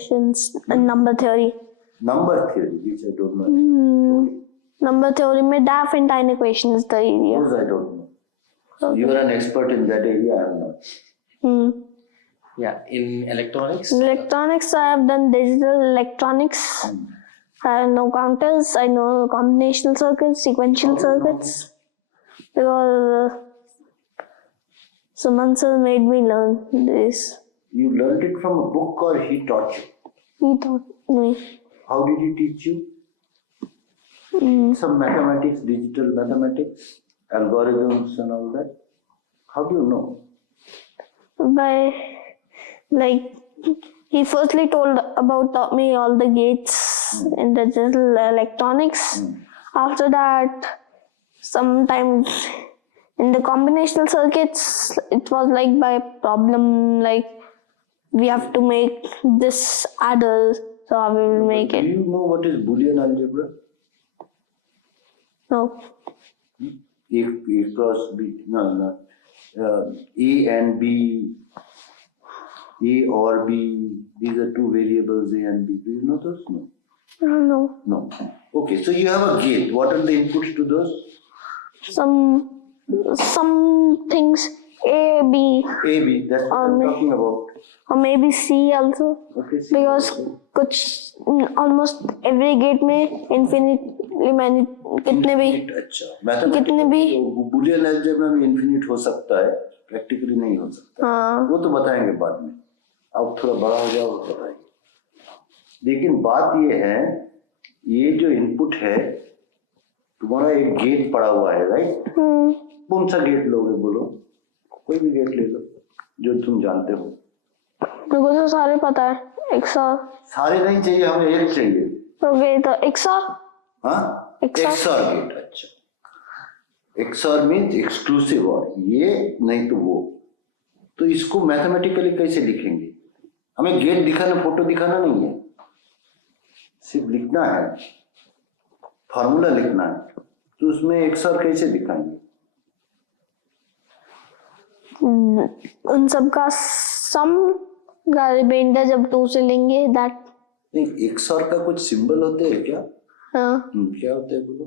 equations and number theory. Number theory, which I don't know. Number theory में Daff and Tyne equation is the area. Those I don't know. So you are an expert in that area, I am not. Yeah, in electronics. In electronics, I have done digital electronics. I know counters. I know combinational circuits, sequential circuits. Because Suman sir made me learn this. You learned it from a book or he taught you? He taught me. How did he teach you? Some mathematics, digital mathematics, algorithms and all that. How do you know? By he firstly taught me all the gates in digital electronics. After that, sometimes in the combinational circuits, it was like by problem, like we have to make this adder, so how we will make it. Do you know what is Boolean algebra? No. A cross B, no. A and B, A or B, these are two variables A and B. Do you know those? No. I don't know. No. Okay, so you have a gate. What are the inputs to those? Some things A, B. A, B, that's what I'm talking about. Or maybe C also. Okay, C. Because almost every gate में infinitely many कितने भी अच्छा कितने भी Boolean algebra में infinite हो सकता है, प्रैक्टिकली नहीं हो सकता। वो तो बताएंगे बाद में, अब थोड़ा बड़ा हो जाओ तो बताएंगे। लेकिन बात ये है, ये जो इनपुट है तुम्हारा एक गेट पड़ा हुआ है, राइट? कौन सा गेट लोगे बोलो? कोई भी गेट ले लो जो तुम जानते हो। मेरे को तो सारे पता है। XOR सारे नहीं चाहिए, हमें एक चाहिए। ओके तो XOR। हाँ, XOR गेट। अच्छा, XOR मीन्स एक्सक्लूसिव और, ये नहीं तो वो। तो इसको मैथमेटिकली कैसे लिखेंगे? हमें गेट दिखाना, फोटो दिखाना नहीं है, सिर्फ लिखना है, फार्मूला लिखना है। तो उसमें XOR कैसे दिखाएंगे? उन सब का सम का रिमाइंडर जब 2 से लेंगे दैट। नहीं, XOR का कुछ सिंबल होते हैं क्या? हाँ। क्या होते हैं बोलो?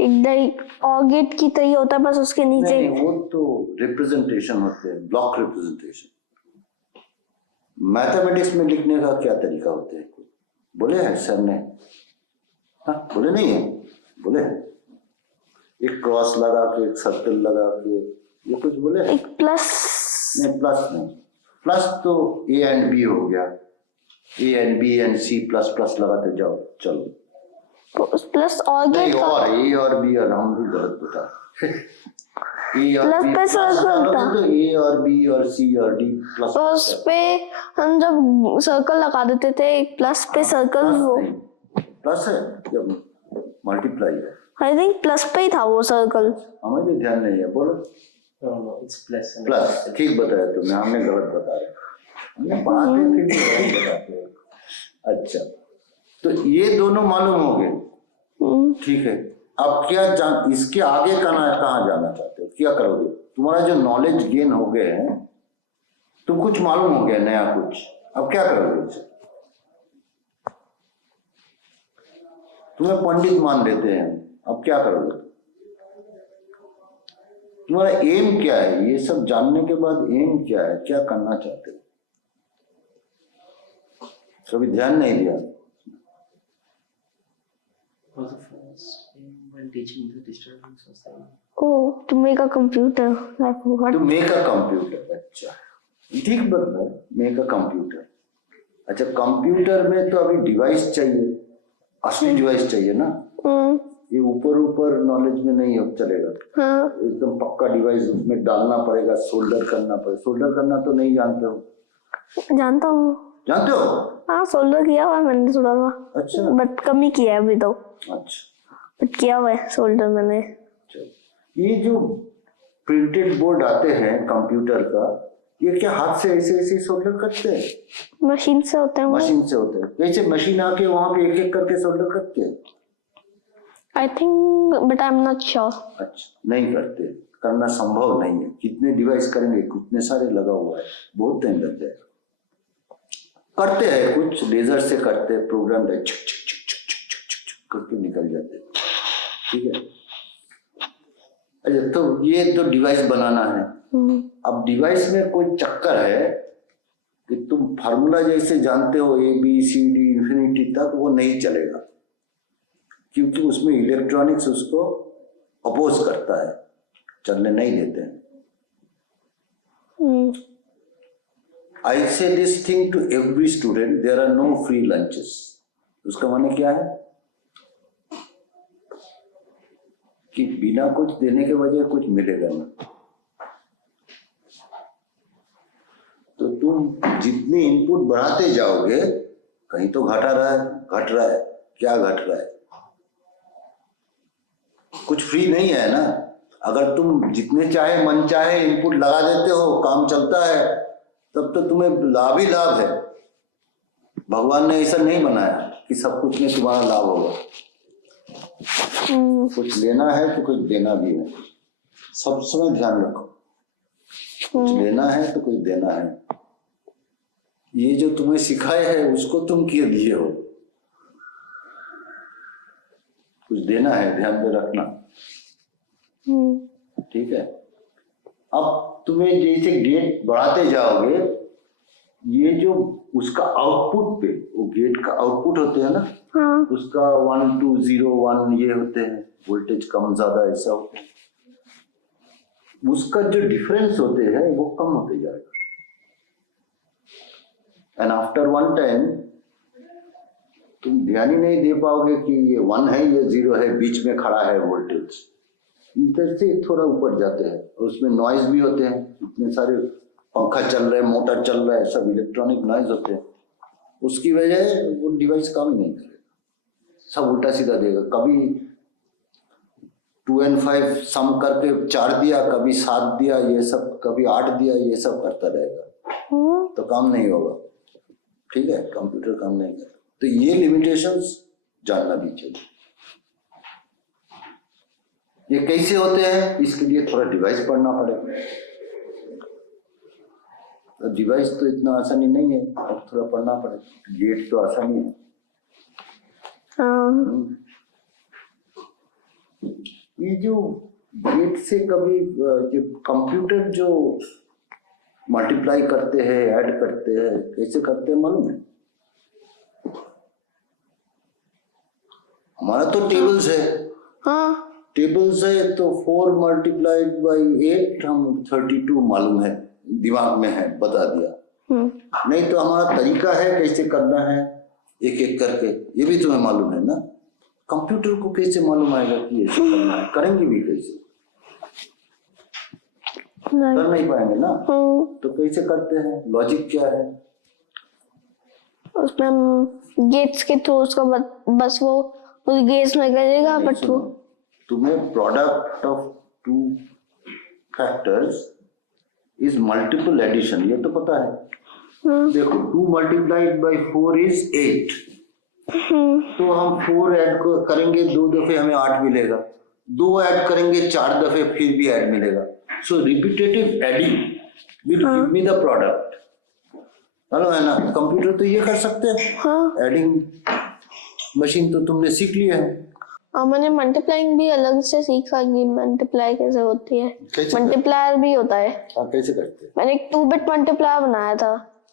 एक और गेट की तरह होता है, बस उसके नीचे। नहीं, वो तो रिप्रेजेंटेशन होते हैं, ब्लॉक रिप्रेजेंटेशन। मैथमेटिक्स में लिखने का क्या तरीका होता है? बोले हैं सर ने? हाँ, बोले नहीं है? बोले एक क्रॉस लगा के, एक सर्कल लगा के, ये कुछ बोले? एक प्लस। नहीं, प्लस नहीं। प्लस तो A एंड B हो गया, A and B and C plus plus लगाते जाओ, चलो। प्लस और गेट का और A और B और हम भी गलत बता प्लस पे सर्कल था तो A और B और C और D प्लस उस पे हम जब सर्कल लगा देते थे, एक प्लस पे सर्कल वो प्लस है जब मल्टीप्लाई है। आई थिंक प्लस पे ही था वो सर्कल। हमें भी ध्यान नहीं है, बोलो। It's plus. प्लस ठीक बताया तुमने, हमने गलत बताया, हमने बात है फिर भी गलत बताते हैं। अच्छा, तो ये दोनों मालूम हो गए, ठीक है। अब क्या इसके आगे कहाँ जाना चाहते हो? क्या करोगे? तुम्हारा जो नॉलेज गेन हो गए हैं, तुम कुछ मालूम हो गया नया कुछ, अब क्या करोगे इसे? तुम्हें पंडित मान लेते हैं, अब क्या करोगे? तुम्हारा एम क्या है? ये सब जानने के बाद एम क्या है, क्या करना चाहते हो? कभी ध्यान नहीं दिया? When teaching the disturbance society. Oh, to make a computer. I forgot. To make a computer, अच्छा, ठीक बात है, make a computer। अच्छा, कंप्यूटर में तो अभी डिवाइस चाहिए, असली डिवाइस चाहिए ना? ये ऊपर नॉलेज में नहीं अब चलेगा। हाँ। एकदम पक्का डिवाइस उसमें डालना पड़ेगा, सोल्डर करना पड़ेगा। सोल्डर करना तो नहीं जानते हो? जानता हूँ। जानते हो? हाँ, सोल्डर किया हुआ है मैंने थोड़ा सा। अच्छा। बट कम ही किया है अभी तो। अच्छा। बट किया हुआ है सोल्डर मैंने। ये जो प्रिंटेड बोर्ड आते हैं कंप्यूटर का, ये क्या हाथ से ऐसे सोल्डर करते हैं? मशीन से होते हैं। मशीन से होते हैं। कैसे मशीन आके वहां पे एक एक करके सोल्डर करते हैं? I think, but I'm not sure. अच्छा, नहीं करते, करना संभव नहीं है। कितने डिवाइस करेंगे, कितने सारे लगा हुआ है, बहुत टाइम लग जाएगा। करते हैं कुछ लेजर से करते हैं, प्रोग्राम छक छक छक छक छक छक छक छक करके निकल जाते हैं, ठीक है। अच्छा, तो ये तो डिवाइस बनाना है। अब डिवाइस में कोई चक्कर है कि तुम फार्मूला जैसे जानते हो A B C D infinity तक, वो नहीं चलेगा, क्योंकि उसमें इलेक्ट्रॉनिक्स उसको अपोज करता है, चलने नहीं देते हैं। I say this thing to every student, there are no free lunches. उसका माने क्या है कि बिना कुछ देने के बजाय कुछ मिलेगा ना। तो तुम जितने इनपुट बढ़ाते जाओगे, कहीं तो घट रहा है, क्या घट रहा है? कुछ फ्री नहीं है ना। अगर तुम जितने चाहे मन चाहे इनपुट लगा देते हो, काम चलता है, तब तो तुम्हें लाभ ही लाभ है। भगवान ने ऐसा नहीं बनाया कि सब कुछ में तुम्हारा लाभ होगा। कुछ लेना है तो कुछ देना भी है, सब समय ध्यान रखो। कुछ लेना है तो कुछ देना है। ये जो तुम्हें सिखाया है उसको तुम किए दिए हो, कुछ देना है, ध्यान में रखना, ठीक है। अब तुम्हें जैसे गेट बढ़ाते जाओगे, ये जो उसका आउटपुट पे, वो गेट का आउटपुट होते हैं ना, उसका 1 2 0 1 ये होते हैं, वोल्टेज कम ज्यादा ऐसा होता है। उसका जो डिफरेंस होते हैं वो कम होते जाएगा, एंड आफ्टर वन टाइम तुम ध्यान ही नहीं दे पाओगे कि ये 1 है ये 0 है, बीच में खड़ा है वोल्टेज। इधर से थोड़ा ऊपर जाते हैं और उसमें नॉइज भी होते हैं, इतने सारे पंखा चल रहे हैं, मोटर चल रहा है, सब इलेक्ट्रॉनिक नॉइज होते हैं। उसकी वजह वो डिवाइस काम ही नहीं करेगा, सब उल्टा सीधा देगा। कभी 2 and 5 सम करके 4 दिया, कभी 7 दिया, ये सब, कभी 8 दिया, ये सब करता रहेगा, तो काम नहीं होगा, ठीक है। कंप्यूटर काम नहीं करेगा। तो ये लिमिटेशंस जानना भी चाहिए। ये कैसे होते हैं, इसके लिए थोड़ा डिवाइस पढ़ना पड़ेगा। तो डिवाइस तो इतना आसानी नहीं है, अब थोड़ा पढ़ना पड़ेगा। गेट तो आसानी है। ये जो गेट से कभी जो कंप्यूटर जो मल्टीप्लाई करते हैं, ऐड करते हैं, कैसे करते हैं मालूम है? हमारा तो टेबल्स है, टेबल्स है, तो 4 multiplied by 8 हम 32 मालूम है, दिमाग में है, बता दिया। नहीं तो हमारा तरीका है कैसे करना है, एक एक करके, ये भी तुम्हें मालूम है ना। कंप्यूटर को कैसे मालूम आएगा कि ऐसे करना है? करेंगे भी कैसे? कर नहीं पाएंगे ना। तो कैसे करते हैं, लॉजिक क्या है उसमें? हम गेट्स के थ्रू उसको बस वो उस गेट्स में करेगा, बट वो तुम्हें product of 2 factors is multiple addition, ये तो पता है। देखो 2 multiplied by 4 is 8, तो हम 4 ऐड करेंगे 2 दफे, हमें 8 मिलेगा। 2 ऐड करेंगे 4 दफे, फिर भी ऐड मिलेगा। So repetitive adding will give me the product. Hello है ना। कंप्यूटर तो ये कर सकते हैं, एडिंग मशीन तो तुमने सीख लिया है। मैंने मल्टीप्लाइंग भी अलग से सीखा कि मल्टीप्लाई कैसे होती है। मल्टीप्लायर भी होता है। कैसे करते हैं? मैंने एक 2-bit मल्टीप्लायर बनाया था,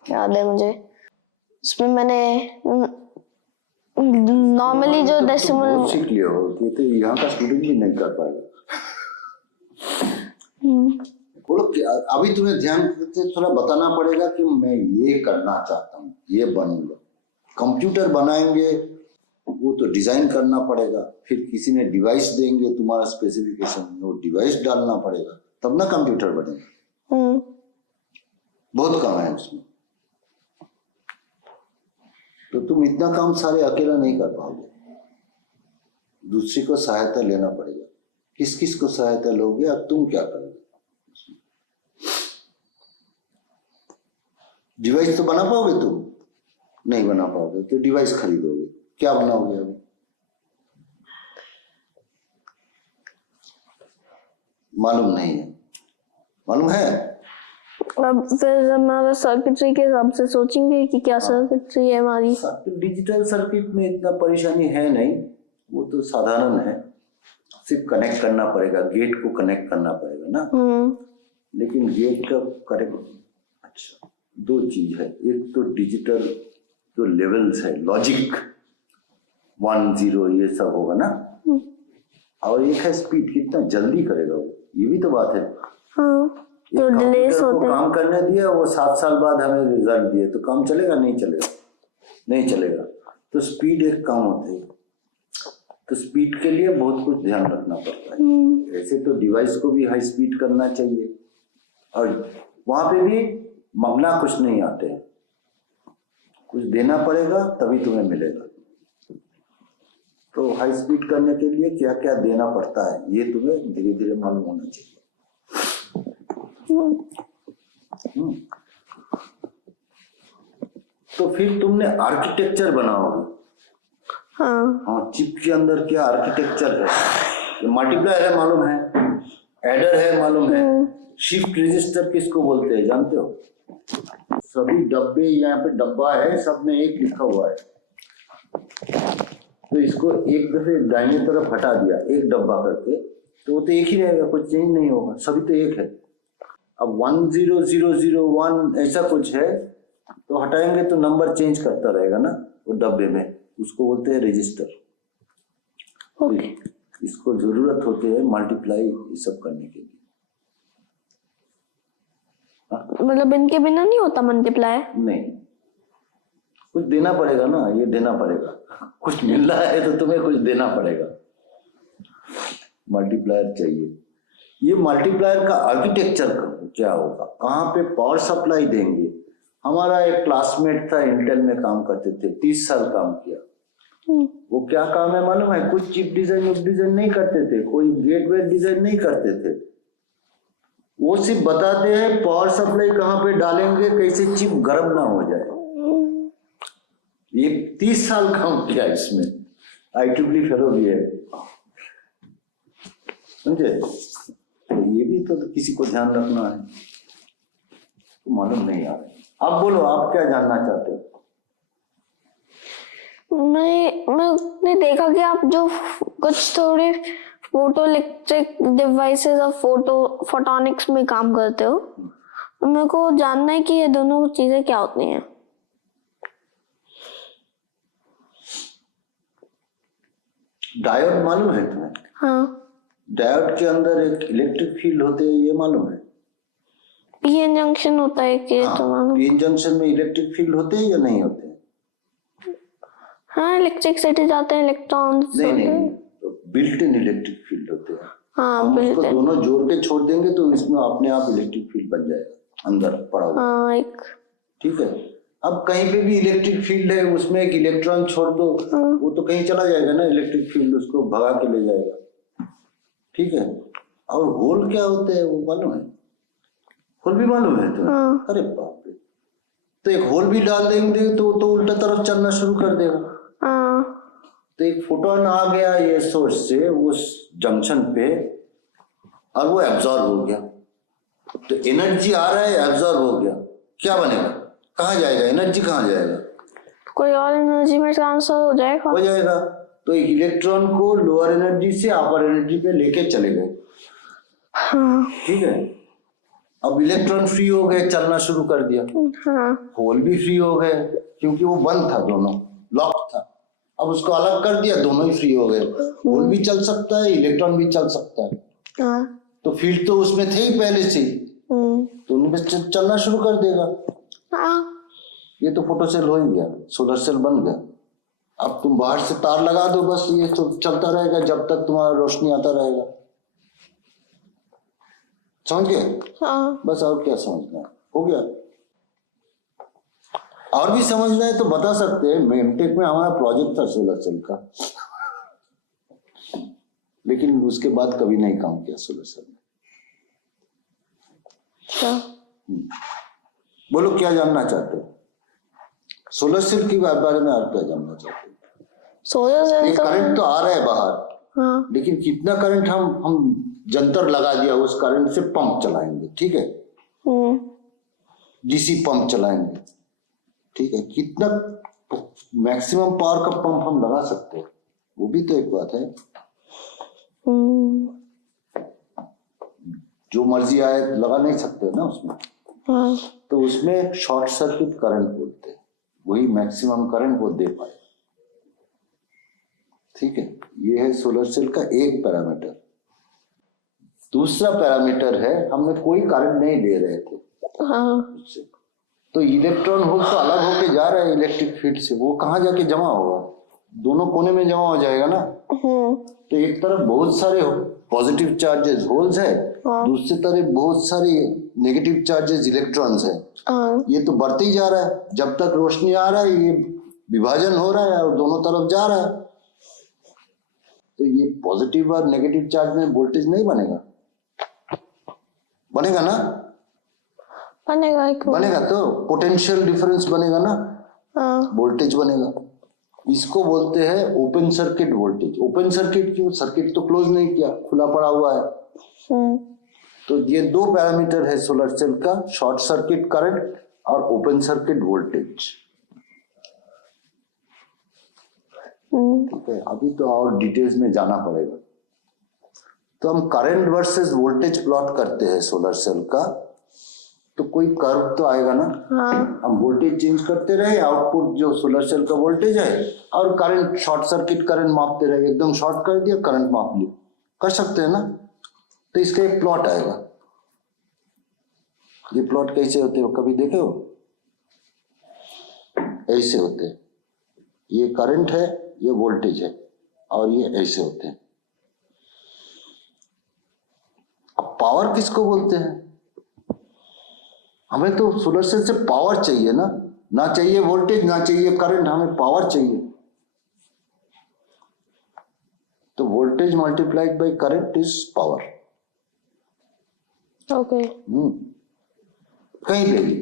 याद है मुझे। उसमें मैंने नॉर्मली जो डेसिमल सीख लिया हो, तो यहाँ का स्टूडेंट भी नहीं कर पाएगा। बोलो अभी तुम्हें ध्यान से थोड़ा बताना पड़ेगा कि मैं ये करना चाहता हूँ, ये बनूंगा। कंप्यूटर बनाएंगे वो तो डिजाइन करना पड़ेगा, फिर किसी ने डिवाइस देंगे तुम्हारा स्पेसिफिकेशन, वो डिवाइस डालना पड़ेगा, तब ना कंप्यूटर बनेगा। बहुत काम है उसमें। तो तुम इतना काम सारे अकेला नहीं कर पाओगे, दूसरे को सहायता लेना पड़ेगा। किस किस को सहायता लोगे, अब तुम क्या करोगे? डिवाइस तो बना पाओगे तुम? नहीं बना पाओगे, तो डिवाइस खरीदोगे। क्या बनाओगे अभी? मालूम नहीं है। मालूम है? अब फिर हमारा सर्किटरी के हिसाब से सोचेंगे कि क्या सर्किटरी है हमारी। डिजिटल सर्किट में इतना परेशानी है नहीं, वो तो साधारण है, सिर्फ कनेक्ट करना पड़ेगा, गेट को कनेक्ट करना पड़ेगा ना। लेकिन गेट का करेक्ट, अच्छा दो चीज है, एक तो डिजिटल जो लेवल्स है, लॉजिक 1 0 ये सब होगा ना, और एक है स्पीड, कितना जल्दी करेगा वो, ये भी तो बात है। तो डिलेस होते हैं। काम करने दिया, वो 7 साल बाद हमें रिजल्ट दिए, तो काम चलेगा नहीं चलेगा? नहीं चलेगा। तो स्पीड एक काम होता है, तो स्पीड के लिए बहुत कुछ ध्यान रखना पड़ता है। ऐसे तो डिवाइस को भी हाई स्पीड करना चाहिए, और वहां पे भी मंगना कुछ नहीं आते हैं, कुछ देना पड़ेगा तभी तुम्हें मिलेगा। तो हाई स्पीड करने के लिए क्या क्या देना पड़ता है, ये तुम्हें धीरे धीरे मालूम होना चाहिए। तो फिर तुमने आर्किटेक्चर बनाओगे। हाँ, चिप के अंदर क्या आर्किटेक्चर है, मल्टीप्लायर है मालूम है, एडर है मालूम है, शिफ्ट रजिस्टर किसको बोलते हैं जानते हो? सभी डब्बे, यहाँ पे डब्बा है, सब में एक लिखा हुआ है, तो इसको एक दफे दाहिने तरफ हटा दिया एक डब्बा करके, तो वो तो एक ही रहेगा, कुछ चेंज नहीं होगा, सभी तो एक है। अब 1 0 0 0 1 ऐसा कुछ है, तो हटाएंगे तो नंबर चेंज करता रहेगा ना वो डब्बे में, उसको बोलते हैं रजिस्टर। ओके। इसको जरूरत होती है मल्टीप्लाई ये सब करने के लिए। मतलब इनके बिना नहीं होता मल्टीप्लाई? नहीं, कुछ देना पड़ेगा ना, ये देना पड़ेगा, कुछ मिल रहा है तो तुम्हें कुछ देना पड़ेगा, मल्टीप्लायर चाहिए। ये मल्टीप्लायर का आर्किटेक्चर क्या होगा, कहाँ पे पावर सप्लाई देंगे। हमारा एक क्लासमेट था, इंटेल में काम करते थे, 30 साल काम किया। वो क्या काम है मालूम है? कुछ चिप डिजाइन नहीं करते थे, कोई गेटवे डिजाइन नहीं करते थे, वो सिर्फ बताते हैं पावर सप्लाई कहाँ पे डालेंगे, कैसे चिप गर्म ना हो जाए। ये 30 साल काम किया इसमें, IEEE फेलो भी है, समझे? तो ये भी तो किसी को ध्यान रखना है, तो मालूम नहीं आ रहा। अब बोलो, आप क्या जानना चाहते हो? मैंने देखा कि आप जो कुछ थोड़े फोटो इलेक्ट्रिक डिवाइसेस और फोटोनिक्स में काम करते हो, तो मेरे को जानना है कि ये दोनों चीजें क्या होती हैं। डायोड मालूम है तुम्हें? हाँ। डायोड के अंदर एक इलेक्ट्रिक फील्ड होते हैं, ये मालूम है? पीएन जंक्शन होता है कि? हाँ, तो मालूम। पीएन जंक्शन में इलेक्ट्रिक फील्ड होते हैं या नहीं होते? हाँ, इलेक्ट्रिसिटी जाते हैं, इलेक्ट्रॉन्स। नहीं, बिल्ट इन इलेक्ट्रिक फील्ड होते हैं। हाँ, हम उसको बिल्ट। दोनों जोड़ के छोड़ देंगे तो इसमें अपने आप इलेक्ट्रिक फील्ड बन जाएगा अंदर पड़ा हुआ। हाँ, एक। ठीक है, अब कहीं पे भी इलेक्ट्रिक फील्ड है, उसमें एक इलेक्ट्रॉन छोड़ दो, वो तो कहीं चला जाएगा ना, इलेक्ट्रिक फील्ड उसको भगा के ले जाएगा। ठीक है, और होल क्या होते हैं वो मालूम है? होल भी मालूम है तुम्हें? हाँ। अरे बाप रे, तो एक होल भी डाल देंगे तो उल्टा तरफ चलना शुरू कर देगा। हाँ। तो एक फोटोन आ गया ये सोर्स से उस जंक्शन पे, और वो एब्जॉर्ब हो गया, तो एनर्जी आ रहा है, एब्जॉर्ब हो गया, क्या बनेगा, कहाँ जाएगा एनर्जी, कहाँ जाएगा? कोई और एनर्जी में ट्रांसफर हो जाएगा। हो जाएगा, तो इलेक्ट्रॉन को लोअर एनर्जी से अपर एनर्जी पे लेके चले गए। हाँ। ठीक है, अब इलेक्ट्रॉन फ्री हो गए, चलना शुरू कर दिया। हाँ। होल भी फ्री हो गए, क्योंकि वो बंद था, दोनों लॉक था, अब उसको अलग कर दिया, दोनों ही फ्री हो गए। होल भी चल सकता है, इलेक्ट्रॉन भी चल सकता है। हाँ। तो फील्ड तो उसमें थे ही पहले से, तो उनमें चलना शुरू कर देगा। हाँ। ये तो फोटो सेल हो ही गया, सोलर सेल बन गया। अब तुम बाहर से तार लगा दो, बस ये तो चलता रहेगा जब तक तुम्हारा रोशनी आता रहेगा। समझ गए? हाँ। बस और क्या समझना है, हो गया। और भी समझना है तो बता सकते हैं, एमटेक में हमारा प्रोजेक्ट था सोलर सेल का, लेकिन उसके बाद कभी नहीं काम किया सोलर सेल में। बोलो क्या जानना चाहते हो सोलर सेल के बारे में, आप क्या जानना चाहते हो? सोलर सेल तो करंट तो आ रहा है बाहर, हाँ। लेकिन कितना करंट हम जंतर लगा दिया, उस करंट से पंप चलाएंगे। ठीक है, डीसी पंप चलाएंगे, ठीक है, कितना मैक्सिमम पावर का पंप हम लगा सकते हैं, वो भी तो एक बात है। जो मर्जी आए लगा नहीं सकते ना उसमें। तो उसमें शॉर्ट सर्किट करंट बोलते हैं, वही मैक्सिमम करंट वो दे पाए, ठीक है। ये है सोलर सेल का एक पैरामीटर। दूसरा पैरामीटर है, हमने कोई करंट नहीं दे रहे थे उससे, तो इलेक्ट्रॉन होल तो अलग होके जा रहा है इलेक्ट्रिक फील्ड से, वो कहाँ जाके जमा होगा, दोनों कोने में जमा हो जाएगा ना। तो एक तरफ बहुत सारे पॉजिटिव चार्जेस होल्स है, दूसरी तरफ बहुत सारे नेगेटिव चार्जेस इलेक्ट्रॉन्स है। ये तो बढ़ते ही जा रहा है, जब तक रोशनी आ रहा है ये विभाजन हो रहा है और दोनों तरफ जा रहा है। तो ये पॉजिटिव और नेगेटिव चार्ज में वोल्टेज नहीं बनेगा, बनेगा ना, बनेगा तो पोटेंशियल डिफरेंस बनेगा ना, वोल्टेज बनेगा। इसको बोलते हैं open circuit voltage. Open circuit क्यों, सर्किट तो क्लोज नहीं किया, खुला पड़ा हुआ है। तो ये दो पैरामीटर है सोलर सेल का, शॉर्ट सर्किट करंट और ओपन सर्किट वोल्टेज, ठीक है। अभी तो और डिटेल्स में जाना पड़ेगा। तो हम करंट वर्सेस वोल्टेज प्लॉट करते हैं सोलर सेल का, तो कोई कर्व तो आएगा ना। हम वोल्टेज चेंज करते रहे, आउटपुट जो सोलर सेल का वोल्टेज है, और करंट शॉर्ट सर्किट करंट मापते रहे, एकदम शॉर्ट कर दिया करंट माप लिया, कर सकते हैं ना। तो इसका एक प्लॉट आएगा। ये प्लॉट कैसे होते हो, कभी देखे हो? ऐसे होते हैं, ये करंट है, ये वोल्टेज है, और ये ऐसे होते हैं। अब पावर किसको बोलते हैं? हमें तो सोलर सेल से पावर चाहिए ना चाहिए वोल्टेज, ना चाहिए करंट, हमें पावर चाहिए। तो voltage multiplied by current is power. Okay. कहीं पे भी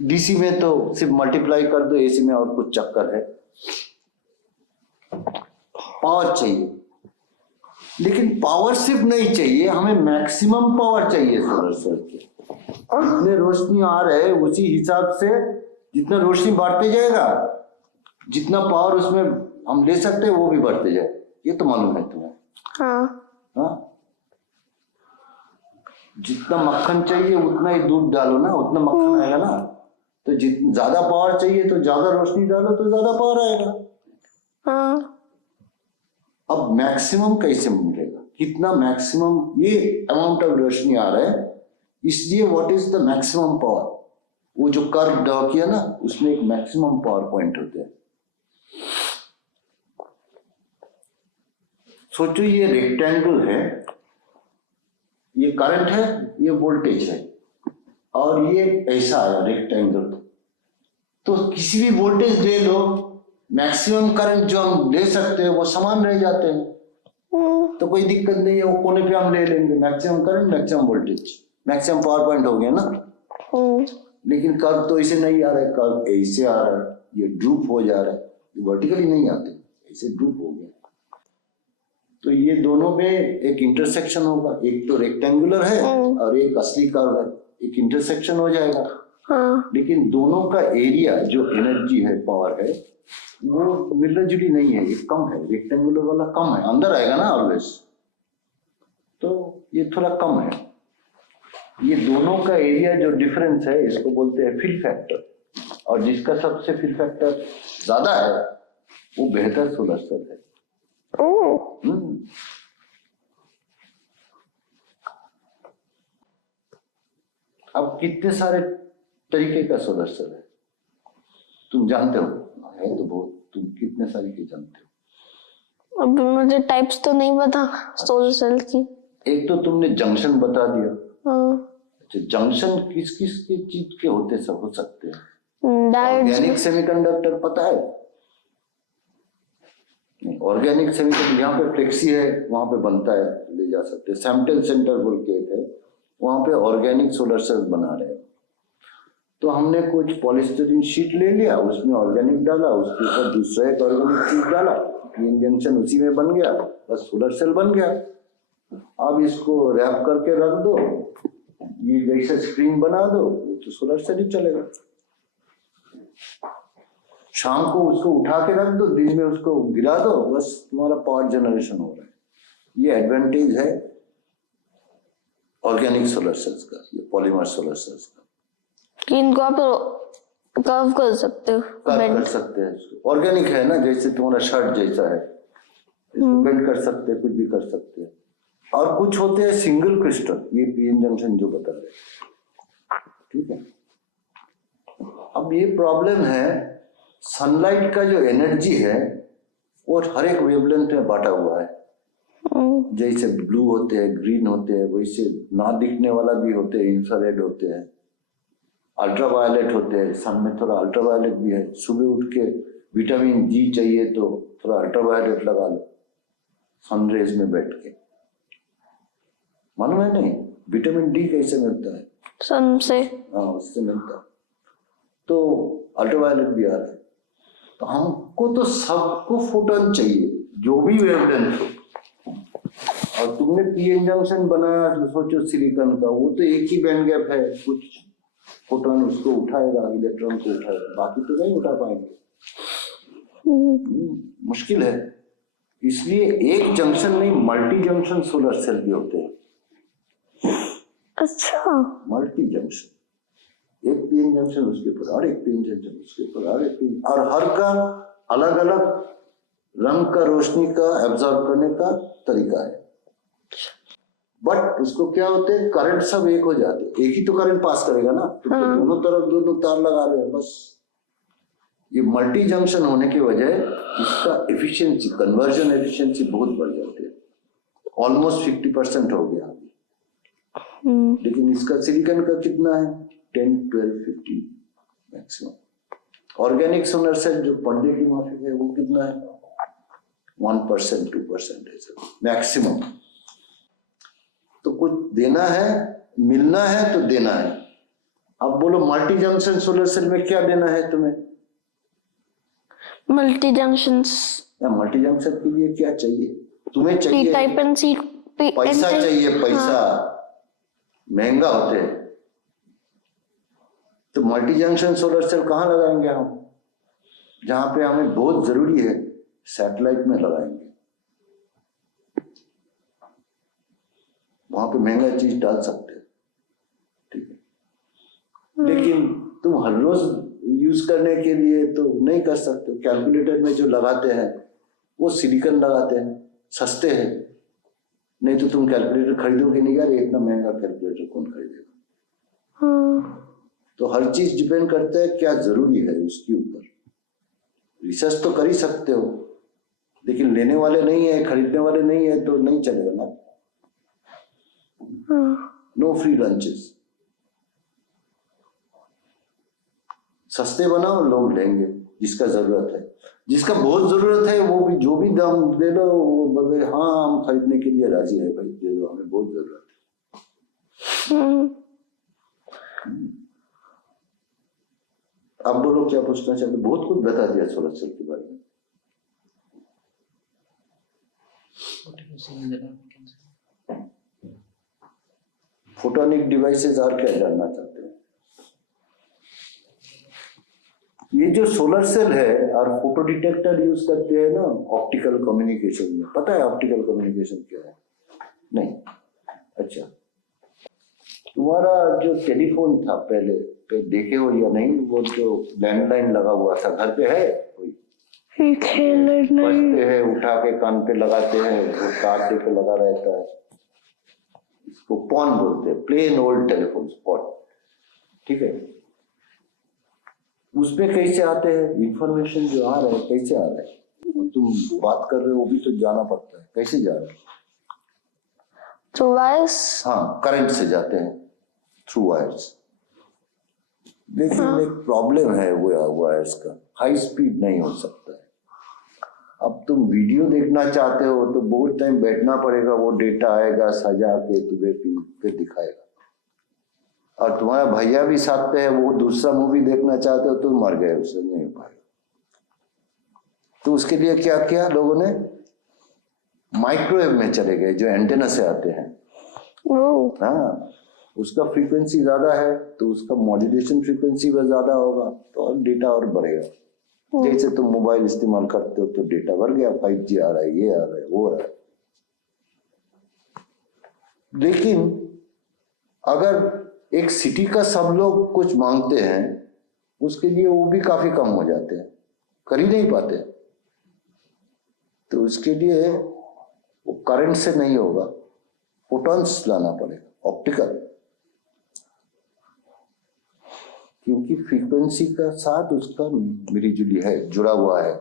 डीसी में तो सिर्फ मल्टीप्लाई कर दो, एसी में और कुछ चक्कर है। पावर चाहिए, लेकिन पावर सिर्फ नहीं चाहिए, हमें मैक्सिमम पावर चाहिए सोलर सेल के। जितने रोशनी आ रहे उसी हिसाब से जितना रोशनी बढ़ते जाएगा, जितना पावर उसमें हम ले सकते हैं वो भी बढ़ते जाए। ये तो मालूम है तुम्हें? हाँ। जितना मक्खन चाहिए उतना ही दूध डालो ना, उतना मक्खन आएगा ना। तो ज्यादा पावर चाहिए तो ज्यादा रोशनी डालो तो ज्यादा पावर आएगा। अब मैक्सिमम कैसे मिलेगा, कितना मैक्सिमम, ये अमाउंट ऑफ रोशनी आ रहा है, इसलिए what is the maximum power, वो जो कर्व ड्रॉ किया ना उसमें एक मैक्सिमम पावर पॉइंट होते हैं। सोचो ये रेक्टेंगल है, ये करंट है, ये वोल्टेज है, और ये ऐसा है रेक्टेंगल। तो किसी भी वोल्टेज ले लो, मैक्सिमम करंट जो हम ले सकते हैं वो समान रह जाते हैं, तो कोई दिक्कत नहीं है, वो कोने पे हम ले लेंगे, maximum current maximum voltage, maximum power point हो गया ना। लेकिन कर्व तो ऐसे नहीं आ रहा है, कर्व ऐसे आ रहा है, ये ड्रूप हो जा रहा है, ये वर्टिकली नहीं आते, ऐसे ड्रूप हो गया। तो ये दोनों में एक इंटरसेक्शन होगा, एक तो रेक्टेंगुलर है और एक असली कर्व है, एक इंटरसेक्शन हो जाएगा। लेकिन दोनों का एरिया जो एनर्जी है, पावर है, वो मिलना जुली नहीं है, ये कम है, रेक्टेंगुलर वाला कम है, अंदर आएगा ना ऑलवेज, तो ये थोड़ा कम है। ये दोनों का एरिया जो डिफरेंस है इसको बोलते हैं फिल फैक्टर, और जिसका सबसे फिल फैक्टर ज्यादा है वो बेहतर सोलर सेल है। अब कितने सारे तरीके का सोलर सेल है तुम जानते हो? है तो बहुत, तुम कितने सारे के जानते हो? अब मुझे टाइप्स तो नहीं पता सोलर सेल की। एक तो तुमने जंक्शन बता दिया। अच्छा, जंक्शन किस किस की चीज के होते सब हो सकते हैं? ऑर्गेनिक सेमीकंडक्टर पता है? ऑर्गेनिक सेमीकंडक्टर यहाँ पे फ्लेक्सी है, वहां पे बनता है, ले जा सकते हैं। सैम्पल सेंटर बोल के है, वहां पे ऑर्गेनिक सोलर सेल बना रहे हैं। तो हमने कुछ पॉलीस्टीरीन शीट ले लिया, उसमें ऑर्गेनिक डाला, उसके ऊपर दूसरा एक ऑर्गेनिक चीज डाला, पीएन जंक्शन उसी में बन गया, बस सोलर सेल बन गया। अब इसको रैप करके रख दो, ये जैसे स्क्रीन बना दो, तो सोलर सेल ही चलेगा। शाम को उसको उठा के रख दो, दिन में उसको गिरा दो, बस तुम्हारा पावर जनरेशन हो रहा है। ये एडवांटेज है ऑर्गेनिक सोलर सेल्स का, ये पॉलीमर सोलर सेल्स का। कि इनको आप कर्व कर सकते हो, कर्व कर सकते हैं इसको, ऑर्गेनिक है ना, जैसे तुम्हारा शर्ट जैसा है, इसको बेंड कर सकते हैं, कुछ भी कर सकते हैं। और कुछ होते हैं सिंगल क्रिस्टल, ये पीएन जंक्शन जो बता रहे, ठीक है। अब ये प्रॉब्लम है, सनलाइट का जो एनर्जी है वो हर एक वेवलेंथ में बांटा हुआ है। जैसे ब्लू होते हैं, ग्रीन होते हैं, वैसे ना दिखने वाला भी होते हैं, इंफ्रारेड होते हैं, अल्ट्रावायलेट होते हैं। सन में थोड़ा अल्ट्रावायलेट भी है। सुबह उठ के विटामिन जी चाहिए तो थोड़ा अल्ट्रावायलेट लगा लो सनरेज में बैठ के। मालूम है नहीं विटामिन डी कैसे मिलता है? सन से। हाँ, उससे मिलता है। तो अल्ट्रावायलेट भी आ रहा है। तो हमको तो सबको फोटोन चाहिए, जो भी वेवलेंथ हो। और तुमने पीएन जंक्शन बनाया तो सोचो सिलिकॉन का, वो तो एक ही बैंड गैप है, कुछ फोटोन उसको उठाएगा, इलेक्ट्रॉन को उठाएगा, बाकी तो नहीं उठा पाएंगे। मुश्किल है। इसलिए एक जंक्शन नहीं, मल्टी जंक्शन सोलर सेल भी होते हैं। अच्छा, मल्टी जंक्शन, एक पीएन जंक्शन उसके ऊपर और एक पीएन जंक्शन उसके ऊपर और एक पीएन, और हर का अलग अलग रंग का, रोशनी का एब्जॉर्ब करने का तरीका है। बट उसको क्या होते हैं, करंट सब एक हो जाते हैं, एक ही तो करंट पास करेगा ना। तो दोनों तरफ दोनों तार लगा रहे हैं बस। ये मल्टी जंक्शन होने की वजह इसका एफिशिएंसी, कन्वर्जन एफिशिएंसी बहुत बढ़ जाती है, ऑलमोस्ट 50% हो गया। लेकिन इसका सिलिकॉन का कितना है? 10, 12, 15 मैक्सिमम। ऑर्गेनिक सोलर सेल जो पर्दे की माफिक है वो कितना है? 1%, 2% है मैक्सिमम। तो कुछ देना है, मिलना है तो देना है। अब बोलो मल्टी जंक्शन सोलर सेल में क्या देना है तुम्हें? Multi junctions. मल्टी जंक्शन के लिए क्या चाहिए तुम्हें? चाहिए पी टाइप एंड सी पैसा चाहिए, पैसा महंगा होते हैं। तो मल्टी जंक्शन सोलर सेल कहाँ लगाएंगे हम? जहां पे हमें बहुत जरूरी है, सैटेलाइट में लगाएंगे। वहां पे महंगा चीज डाल सकते हैं, ठीक है। लेकिन तुम हर रोज यूज करने के लिए तो नहीं कर सकते। कैलकुलेटर में जो लगाते हैं वो सिलिकॉन लगाते हैं, सस्ते हैं। नहीं तो तुम कैलकुलेटर खरीदोगे नहीं यार, इतना महंगा कैलकुलेटर कौन खरीदेगा? तो हर चीज डिपेंड करता है क्या जरूरी है उसके ऊपर। रिसर्च तो कर ही सकते हो, लेकिन लेने वाले नहीं है, खरीदने वाले नहीं है तो नहीं चलेगा ना। No free lunches. सस्ते बनाओ, लोग लेंगे जिसका जरूरत है। जिसका बहुत जरूरत है वो भी जो भी दाम दे दो, वो बोले हाँ हम खरीदने के लिए राजी है, भाई दे दो, हमें बहुत जरूरत है। अब बोलो क्या पूछना चाहते? बहुत कुछ बता दिया सोलर सेल के बारे में। फोटोनिक डिवाइसेस और क्या जानना चाहते हैं? ये जो सोलर सेल है और फोटो डिटेक्टर यूज करते हैं ना ऑप्टिकल कम्युनिकेशन में। पता है ऑप्टिकल कम्युनिकेशन क्या है? नहीं? अच्छा, तुम्हारा जो टेलीफोन था पहले पे देखे हो या नहीं, वो जो लैंडलाइन लगा हुआ था घर पे है कोई? बजते हैं, उठा के कान पे लगाते हैं, वो तार दे के लगा रहता है। इसको पॉन बोलते हैं, प्लेन ओल्ड टेलीफोन स्पॉट, ठीक है। उसमें कैसे आते हैं इंफॉर्मेशन जो आ रहा है, कैसे आ रहा है? तुम बात कर रहे हो वो भी तो जाना पड़ता है, कैसे जा रहा है? Through wires. हाँ, करंट से जाते हैं, थ्रू वायर्स। लेकिन एक प्रॉब्लम है वो वायर्स का, हाई स्पीड नहीं हो सकता है। अब तुम वीडियो देखना चाहते हो तो बहुत टाइम बैठना पड़ेगा, वो डेटा आएगा सजा के तुम्हें फिर दिखाएगा। और तुम्हारा भैया भी साथ पे है, वो दूसरा मूवी देखना चाहते हो तो मर गए, उससे नहीं हो पाएगा। तो उसके लिए क्या किया लोगों ने? माइक्रोवेव में चले गए, जो एंटेना से आते हैं। हाँ, उसका फ्रीक्वेंसी ज्यादा है तो उसका मॉड्यूलेशन फ्रीक्वेंसी भी ज्यादा होगा, तो और डेटा और बढ़ेगा। जैसे तुम मोबाइल इस्तेमाल करते हो तो डेटा बढ़ गया, 5G आ रहा है, ये आ रहा है, वो आ रहा है। लेकिन अगर एक सिटी का सब लोग कुछ मांगते हैं, उसके लिए वो भी काफी कम हो जाते हैं, कर ही नहीं पाते। तो उसके लिए वो करंट से नहीं होगा, फोटॉन्स लाना पड़ेगा, ऑप्टिकल, क्योंकि फ्रीक्वेंसी का साथ उसका मिलीजुली है, जुड़ा हुआ है।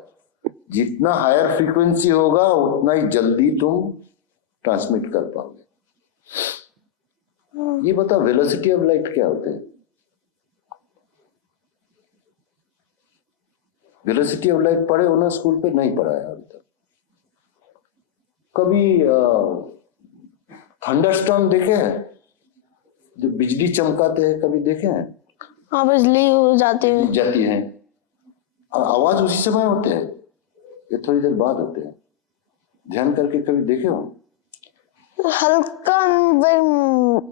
जितना हायर फ्रीक्वेंसी होगा उतना ही जल्दी तुम ट्रांसमिट कर पाओगे। ये बताओ वेलोसिटी ऑफ लाइट क्या होते हैं? वेलोसिटी ऑफ लाइट पढ़े हो ना स्कूल पे? नहीं पढ़ा है अभी तक। कभी थंडरस्टॉर्म देखे हैं, जो बिजली चमकाते हैं, कभी देखे हैं? हाँ, बिजली जाती है, आवाज उसी समय होते हैं, ये थोड़ी देर बाद होते हैं। ध्यान करके कभी देखे हो? हल्का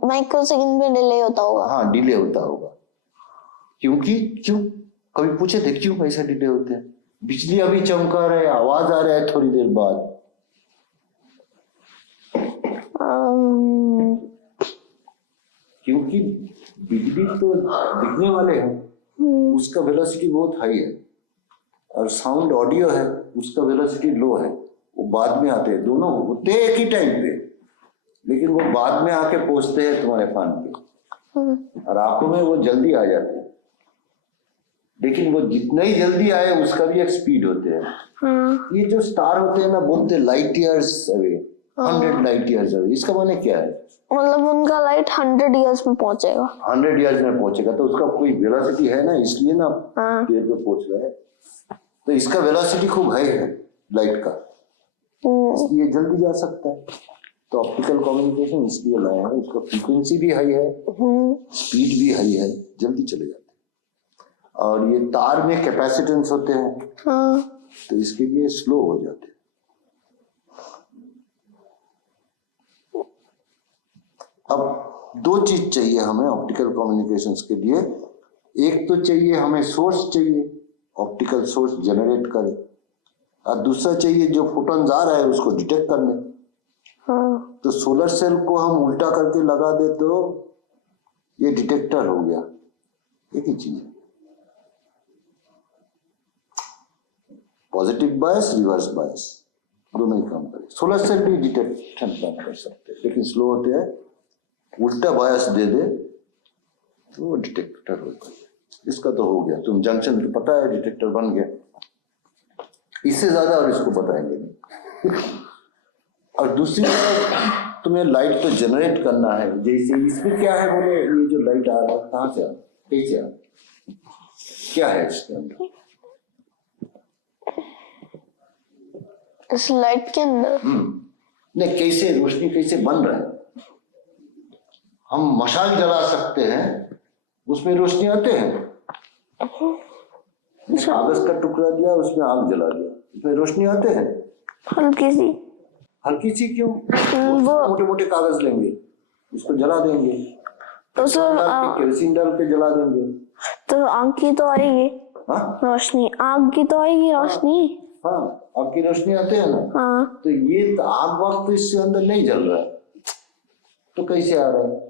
माइक्रो सेकंड में डिले होता होगा। हाँ, डिले होता होगा। क्यों कभी पूछे थे क्यों ऐसा डिले होते हैं? बिजली अभी चमका रहा है, आवाज आ रहा है थोड़ी देर बाद। क्योंकि बिजली तो दिखने वाले हैं, उसका वेलोसिटी बहुत हाई है, और साउंड ऑडियो है, उसका वेलोसिटी लो है, वो बाद में आते हैं। दोनों होते हैं एक ही टाइम पे, लेकिन वो बाद में आके पहुंचते हैं तुम्हारे कान पे, और आंखों में वो जल्दी आ जाते हैं। लेकिन वो जितना ही जल्दी आए उसका भी एक स्पीड होते हैं। ये जो स्टार होते हैं ना, बोलते light years away, 100 light years away. इसका माने क्या है? मतलब उनका लाइट 100 इयर्स में पहुंचेगा। 100 इयर्स में पहुंचेगा, तो उसका कोई वेलोसिटी है ना, इसलिए ना देर में पहुंच रहा है। तो इसका वेलोसिटी खूब हाई है लाइट का, इसलिए जल्दी जा सकता है। तो ऑप्टिकल कम्युनिकेशन इसलिए लाया है, उसका फ्रीक्वेंसी भी हाई है, स्पीड भी हाई है, जल्दी चले जाते हैं। और ये तार में कैपेसिटेंस होते हैं, तो इसके लिए स्लो हो जाते हैं। अब दो चीज चाहिए हमें ऑप्टिकल कम्युनिकेशंस के लिए। एक तो चाहिए हमें सोर्स चाहिए, ऑप्टिकल सोर्स जनरेट करे, और दूसरा चाहिए जो फोटॉन्स आ रहा है उसको डिटेक्ट करने। तो सोलर सेल को हम उल्टा करके लगा दे तो ये डिटेक्टर हो गया, एक ही चीज है। पॉजिटिव बायस, रिवर्स बायस दोनों ही काम करें। सोलर सेल भी डिटेक्शन काम कर सकते हैं, लेकिन स्लो होते हैं। उल्टा बायस दे दे तो वो डिटेक्टर होगा। इसका तो हो गया, तुम जंक्शन तो पता है, डिटेक्टर बन गया। इससे ज्यादा और इसको बताएंगे नहीं। और दूसरी बात, तुम्हें लाइट तो जनरेट करना है। जैसे इसमें क्या है, बोले ये जो लाइट आ रहा है कहाँ से आ, कैसे आ, क्या है इसके अंदर? इस लाइट के अंदर नहीं, कैसे रोशनी कैसे बन रहा है? हम मशाल जला सकते हैं, उसमें रोशनी आते हैं। कागज का टुकड़ा दिया, उसमें आग जला दिया, उसमें रोशनी आते हैं। हल्की सी क्यों? मोटे मोटे कागज लेंगे, उसको जला देंगे, तो केरोसिन डाल के जला देंगे, तो आग की तो आएगी रोशनी, आग की तो आएगी रोशनी। हाँ, आग की रोशनी आते हैं ना। तो ये तो आग वाग तो इसके अंदर नहीं जल रहा है, तो कैसे आ रहा है?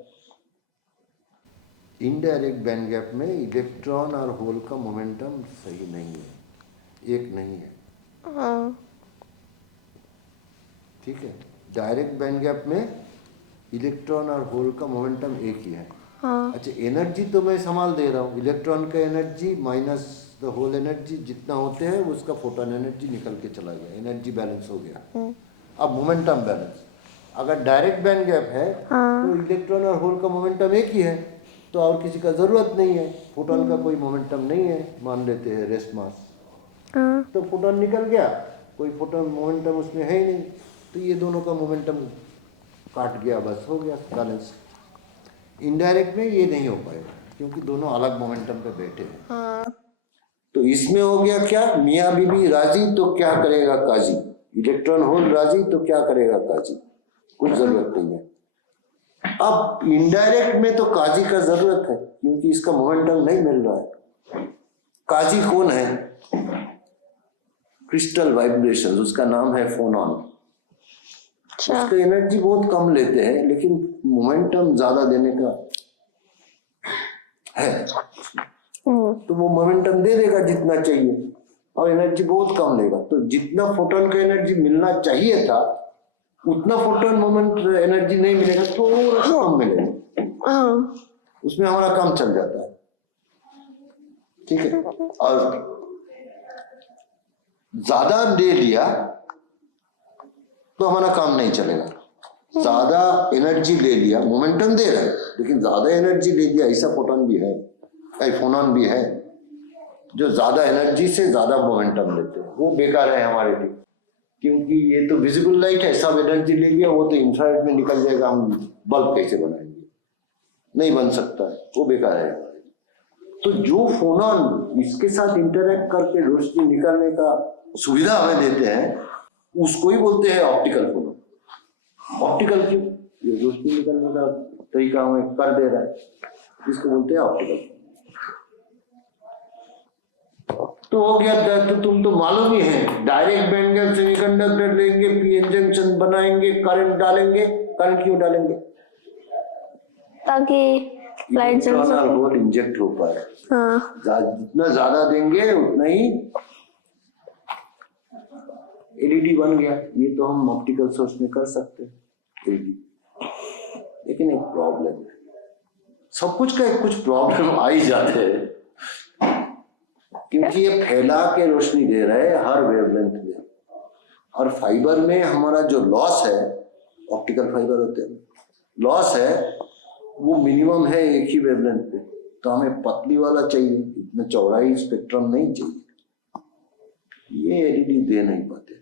इनडायरेक्ट बैंड गैप में इलेक्ट्रॉन और होल का मोमेंटम सही नहीं है, एक नहीं है। ठीक है, डायरेक्ट बैंड गैप में इलेक्ट्रॉन और होल का मोमेंटम एक ही है। अच्छा, एनर्जी तो मैं संभाल दे रहा हूँ, इलेक्ट्रॉन का energy minus the hole energy जितना होते हैं उसका फोटोन एनर्जी निकल के चला गया, एनर्जी बैलेंस हो गया। अब मोमेंटम बैलेंस, अगर डायरेक्ट बैंड गैप है तो इलेक्ट्रॉन और होल का मोमेंटम एक ही है, तो और किसी का जरूरत नहीं है। फोटोन का कोई मोमेंटम नहीं है, मान लेते हैं रेस्ट मास, तो फोटोन निकल गया, कोई फोटोन मोमेंटम उसमें है ही नहीं, तो ये दोनों का मोमेंटम काट गया, बस हो गया बैलेंस। इनडायरेक्ट में ये नहीं हो पाएगा क्योंकि दोनों अलग मोमेंटम पे बैठे हैं। तो इसमें हो गया क्या, मियाँ बीबी राजी तो क्या करेगा काजी, इलेक्ट्रॉन होल राजी तो क्या करेगा काजी, कुछ जरूरत नहीं है। अब इनडायरेक्ट में तो काजी का जरूरत है, क्योंकि इसका मोमेंटम नहीं मिल रहा है। काजी कौन है? क्रिस्टल वाइब्रेशन, उसका नाम है फोनॉन। अच्छा। उसका एनर्जी बहुत कम लेते हैं, लेकिन मोमेंटम ज्यादा देने का है। तो वो मोमेंटम दे देगा जितना चाहिए, और एनर्जी बहुत कम लेगा। तो जितना फोटोन का एनर्जी मिलना चाहिए था, उतना फोटोन मोमेंट एनर्जी नहीं मिलेगा, थोड़ा सा कम मिलेगा। हाँ। उसमें हमारा काम चल जाता है। ठीक है। और ज्यादा दे लिया तो हमारा काम नहीं चलेगा। ज्यादा एनर्जी ले लिया, मोमेंटम दे रहा है, लेकिन ज्यादा एनर्जी ले लिया, ऐसा फोटोन भी है, फोनॉन भी है, जो ज्यादा एनर्जी से ज्यादा मोमेंटम लेते हैं। वो बेकार है हमारे लिए, क्योंकि ये तो विजिबल लाइट है, सब एनर्जी ले लिया, वो तो इंफ्रारेड में निकल जाएगा। हम बल्ब कैसे बनाएंगे? नहीं बन सकता है, वो बेकार है। तो जो फोनॉन इसके साथ इंटरेक्ट करके रोशनी निकालने का सुविधा हमें देते हैं, उसको ही बोलते हैं ऑप्टिकल फोनॉन। ऑप्टिकल क्यों? ये रोशनी निकालने का तरीका हमें कर दे रहा है, इसको बोलते हैं ऑप्टिकल। तो हो गया। तो तुम तो मालूम ही है, डायरेक्ट बैंड गैप सेमीकंडक्टर लेंगे, पीएन जंक्शन बनाएंगे, करंट डालेंगे। करंट क्यों डालेंगे? ताकि लाइट जल सके, वोल्ट इंजेक्ट हो पाए। हाँ। जितना ज्यादा देंगे उतना ही एलईडी बन गया। ये तो हम ऑप्टिकल सोर्स में कर सकते हैं एलईडी, लेकिन एक प्रॉब्लम है। सब कुछ का एक कुछ प्रॉब्लम आ ही जाते हैं, क्योंकि ये फैला के रोशनी दे रहा है हर वेवलेंथ में। और फाइबर में हमारा जो लॉस है, ऑप्टिकल फाइबर होते हैं, लॉस है वो मिनिमम है एक ही वेवलेंथ पे। तो हमें पतली वाला चाहिए, इतना चौड़ाई स्पेक्ट्रम नहीं चाहिए। ये एलईडी दे नहीं पाते,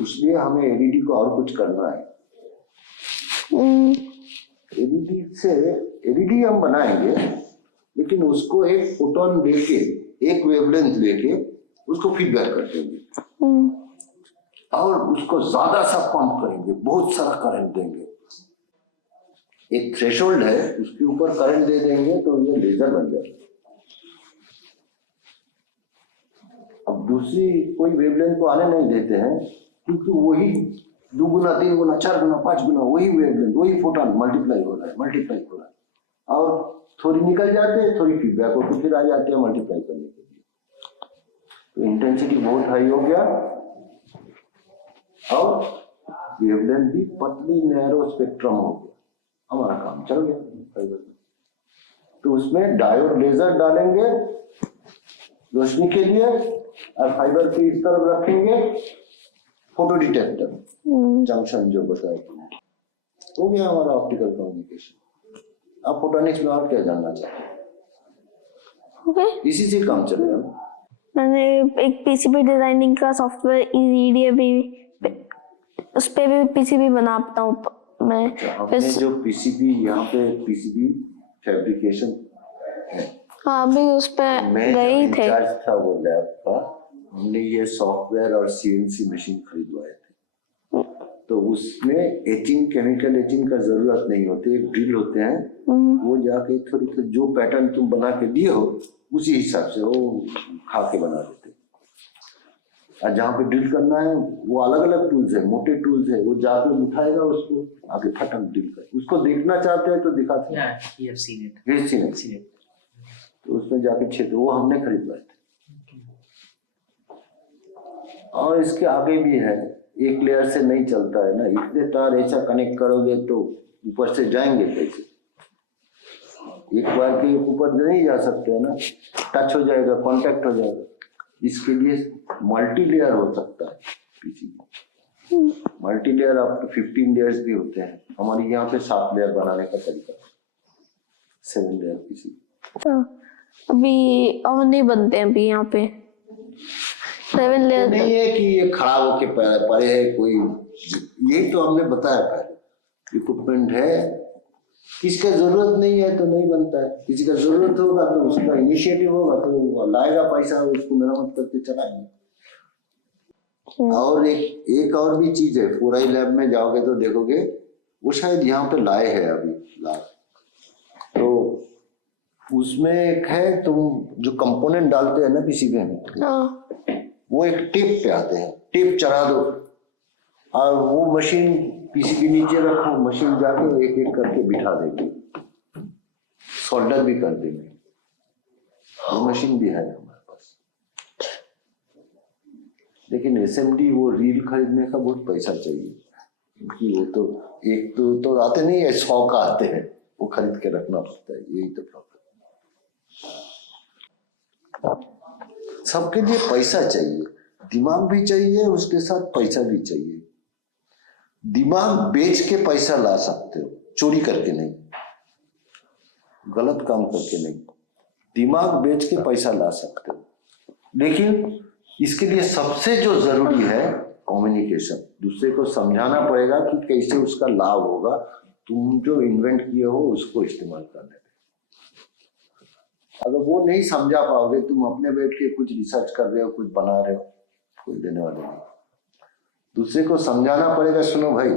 इसलिए हमें एलईडी को और कुछ करना है। एलईडी से एलईडी हम बनाएंगे, लेकिन उसको एक फोटोन लेके, एक वेवलेंथ लेके उसको फीडबैक कर देंगे, और उसको ज्यादा सा पंप करेंगे, बहुत सारा करंट देंगे। एक थ्रेशोल्ड है, उसके ऊपर करंट दे देंगे तो ये लेजर बन जाएगा। अब दूसरी कोई वेवलेंथ को आने नहीं देते हैं, क्योंकि वही 2 गुना 3 गुना 4 गुना 5 गुना वही वेवलेंथ, वही फोटोन मल्टीप्लाई हो रहा है, और थोड़ी निकल जाते हैं, थोड़ी फीडबैक होकर फिर आ जाते हैं मल्टीप्लाई करने के लिए। तो इंटेंसिटी बहुत हाई हो गया, और वेवलेंथ भी पतली नैरो स्पेक्ट्रम हो गया, हमारा काम चल गया फाइबर में। तो उसमें डायोड लेजर डालेंगे रोशनी के लिए, और फाइबर की इस तरफ रखेंगे फोटो डिटेक्टर जंक्शन, जो बताया हो गया हमारा ऑप्टिकल कम्युनिकेशन। आप फोटोनिक्स में और क्या जानना चाहते हैं? ओके। इसी से काम चलेगा। मैंने एक पीसीबी डिजाइनिंग का सॉफ्टवेयर ईडीए भी, उस पे भी पीसीबी बनाता हूँ मैं। हमने जो पीसीबी, यहाँ पे पीसीबी फैब्रिकेशन है, हाँ, अभी उस पे गए थे। इंचार्ज था वो लैब का, हमने ये सॉफ्टवेयर और सीएनसी मशीन खरीदवाए थे। तो उसमें एचिंग, केमिकल एचिंग का जरूरत नहीं होती, एक ड्रिल होते हैं, वो जाके थोड़ी थोड़ी जो पैटर्न तुम बना के दिए हो उसी हिसाब से वो खा के बना देते। और जहाँ पे ड्रिल करना है वो अलग अलग टूल्स है, मोटे टूल्स है, वो जाके उठाएगा उसको, आगे फटक ड्रिल कर। उसको देखना चाहते हैं तो दिखाते हैं, तो उसमें जाके छेद, वो हमने खरीदवाए थे। और इसके आगे भी है, एक लेयर से नहीं चलता है ना, इतने तार ऐसा कनेक्ट करोगे तो ऊपर से जाएंगे पैसे, एक बार के ऊपर नहीं जा सकते है ना, टच हो जाएगा, कांटेक्ट हो जाएगा। इसके लिए मल्टी लेयर हो सकता है PCB, multi layer up to 15 layers भी होते हैं। हमारे यहाँ पे 7 लेयर बनाने का तरीका, 7 लेयर पीसीबी। तो अभी और नहीं बनते हैं अभी यहाँ पे 7 लेयर। नहीं है कि ये खराब होके पड़े है कोई, यही तो हमने बताया पहले, इक्विपमेंट है, किसका जरूरत नहीं है तो नहीं बनता है, किसी का जरूरत होगा तो उसका इनिशिएटिव होगा तो लाएगा पैसा, उसको मरम्मत करके चलाएंगे। और एक और भी चीज है, पूरा ही लैब में जाओगे तो देखोगे वो शायद यहाँ पे लाए हैं अभी लास्ट। तो उसमें एक है, तुम जो कंपोनेंट डालते हैं ना पीसीबी में, वो एक टेप पे आते हैं, टेप चढ़ा दो और वो मशीन पीसीबी नीचे रखो, मशीन जाके एक एक करके बिठा देगी, सोल्डर भी कर देंगे। वो मशीन भी है हमारे पास। लेकिन एसएमडी वो रील खरीदने का बहुत पैसा चाहिए, क्योंकि वो तो एक तो आते नहीं है, 100 का आते हैं, वो खरीद के रखना पड़ता है। यही तो प्रॉब्लम। सबके लिए पैसा चाहिए, दिमाग भी चाहिए, उसके साथ पैसा भी चाहिए। दिमाग बेच के पैसा ला सकते हो, चोरी करके नहीं, गलत काम करके नहीं। दिमाग बेच के पैसा ला सकते हो, लेकिन इसके लिए सबसे जो जरूरी है कम्युनिकेशन। दूसरे को समझाना पड़ेगा कि कैसे उसका लाभ होगा। तुम जो इन्वेंट किए हो उसको इस्तेमाल करने में, अगर वो नहीं समझा पाओगे, तुम अपने बैठ के कुछ रिसर्च कर रहे हो, कुछ बना रहे हो, कोई देने वाला नहीं। दूसरे को समझाना पड़ेगा, सुनो भाई,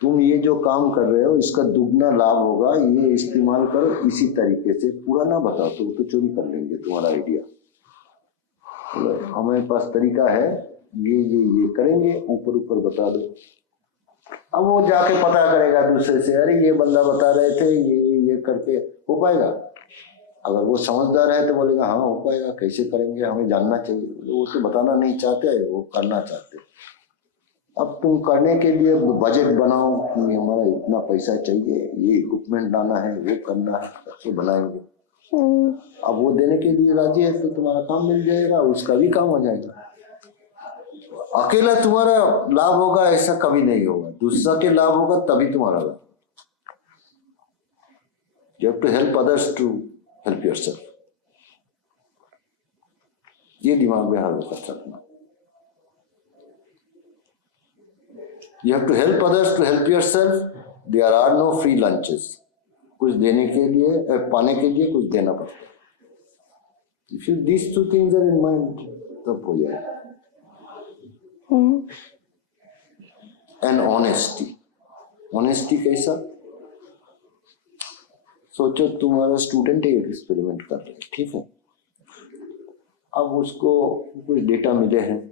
तुम ये जो काम कर रहे हो इसका दुगना लाभ होगा, ये इस्तेमाल करो इसी तरीके से। पूरा ना बताओ तो वो तो चोरी कर लेंगे तुम्हारा आइडिया। हमारे पास तरीका है, ये करेंगे, ऊपर ऊपर बता दो। अब वो जाके पता करेगा दूसरे से, अरे ये बंदा बता रहे थे, ये करके हो पाएगा। अगर वो समझदार है तो बोलेगा हाँ हो पाएगा, कैसे करेंगे, हमें जानना चाहिए। वो तो बताना नहीं चाहते, वो करना चाहते। अब तुम करने के लिए बजट बनाओ कि हमारा इतना पैसा चाहिए, ये इक्विपमेंट लाना है, वो करना है, कैसे बनाएंगे। अब वो देने के लिए राजी है तो तुम्हारा काम मिल जाएगा, उसका भी काम हो जाएगा। अकेला तुम्हारा लाभ होगा ऐसा कभी नहीं होगा, दूसरा के लाभ होगा तभी तुम्हारा लाभ। You have to help others to help yourself. ये दिमाग में हर वक्त रखना। You have to help others to help yourself. There are no free lunches. कुछ देने के लिए, पाने के लिए कुछ देना पड़ता है। If you these two things are in mind, तब हो जाएगा। And honesty. Honesty कैसा? सोचो तुम्हारा स्टूडेंट एक एक्सपेरिमेंट कर रहे हैं, ठीक है। अब उसको कुछ डेटा मिले हैं,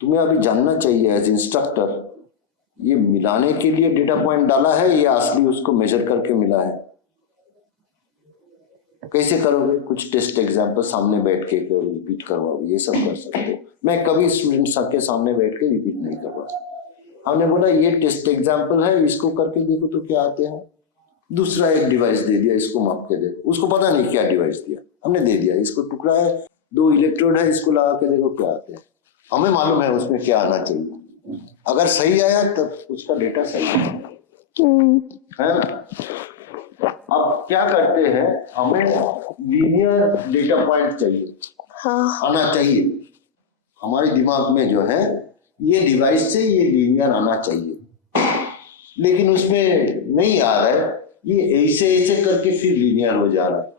तुम्हें अभी जानना चाहिए एज इंस्ट्रक्टर, ये मिलाने के लिए डेटा पॉइंट डाला है या असली उसको मेजर करके मिला है। कैसे करोगे? कुछ टेस्ट एग्जाम्पल सामने बैठ के रिपीट करवाओगे, ये सब कर सकते हो। मैं कभी स्टूडेंट्स के सामने बैठ के रिपीट नहीं करवा। हमने बोला ये टेस्ट एग्जाम्पल है, इसको करके देखो तो क्या आते हैं। दूसरा एक डिवाइस दे दिया, इसको माप के देखो। उसको पता नहीं क्या डिवाइस दिया, हमने दे दिया, इसको टुकड़ा है, 2 इलेक्ट्रोड है, इसको लगा के देखो क्या आते हैं। हमें मालूम है उसमें क्या आना चाहिए। अगर सही आया तब उसका डेटा सही है ना। अब क्या करते हैं, हमें लीनियर डेटा पॉइंट चाहिए, आना चाहिए। हमारे दिमाग में जो है ये डिवाइस से ये लीनियर आना चाहिए, लेकिन उसमें नहीं आ रहा है। ये ऐसे ऐसे करके फिर लीनियर हो जा रहा है,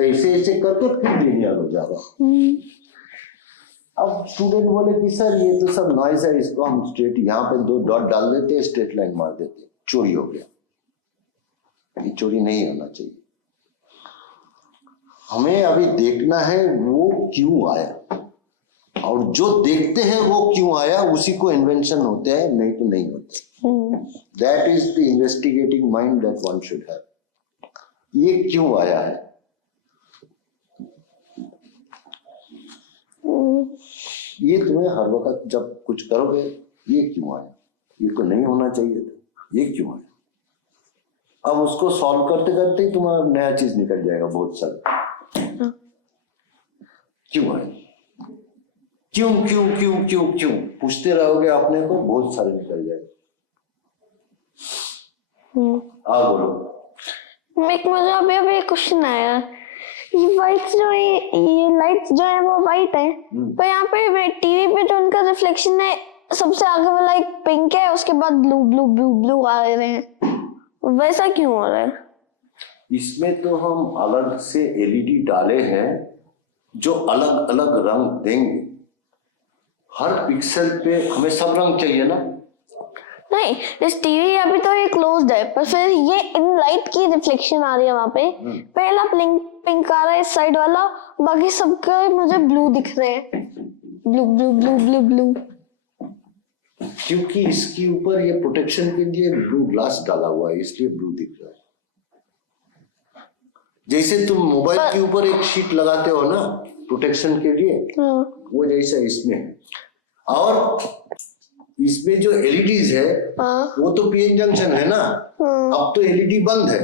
ऐसे ऐसे करके फिर लीनियर हो जा रहा है। अब स्टूडेंट बोले कि सर ये तो सब नॉइज है, इसको हम स्ट्रेट यहाँ पे 2 डॉट डाल देते हैं, स्ट्रेट लाइन मार देते, चोरी हो गया। ये चोरी नहीं होना चाहिए। हमें अभी देखना है वो क्यों आया, और जो देखते हैं वो क्यों आया, उसी को इन्वेंशन होते हैं, नहीं तो नहीं होते। That is the investigating mind that one should have. ये क्यों आया है, ये तुम्हें हर वक्त जब कुछ करोगे, ये क्यों आया, ये तो नहीं होना चाहिए था, ये क्यों आया। अब उसको सॉल्व करते करते ही तुम्हारा नया चीज निकल जाएगा बहुत सारा। क्यों आया, क्यों क्यों क्यों क्यों क्यों पूछते रहोगे अपने को, बहुत सारे निकल जाएगा। बोलो। एक मुझे अभी क्वेश्चन आया, ये वाइट्स जो है, ये लाइट्स जो है वो वाइट है, पर यहाँ पे टीवी पे जो उनका रिफ्लेक्शन है, सबसे आगे वाला एक पिंक है, उसके बाद ब्लू ब्लू ब्लू ब्लू आ रहे हैं, वैसा क्यों हो रहा है? इसमें तो हम अलग से एलईडी डाले हैं जो अलग अलग रंग देंगे। हर पिक्सल पे हमें सब रंग चाहिए ना, नहीं, इस टीवी अभी तो ये क्लोज्ड है, पर फिर ये इन लाइट की रिफ्लेक्शन आ रही है वहां पे। पहला पिंक आ रहा है इस साइड वाला, बाकी सबके मुझे ब्लू दिख रहे हैं, blue blue blue blue blue. क्योंकि इसके ऊपर ये प्रोटेक्शन के लिए ब्लू ग्लास डाला हुआ है, इसलिए ब्लू दिख रहा है। जैसे तुम मोबाइल के ऊपर एक शीट लगाते हो ना प्रोटेक्शन के लिए, वो जैसा इसमें है। और इसमें जो एलईडीज है वो तो पीएन जंक्शन है ना, अब तो एलईडी बंद है,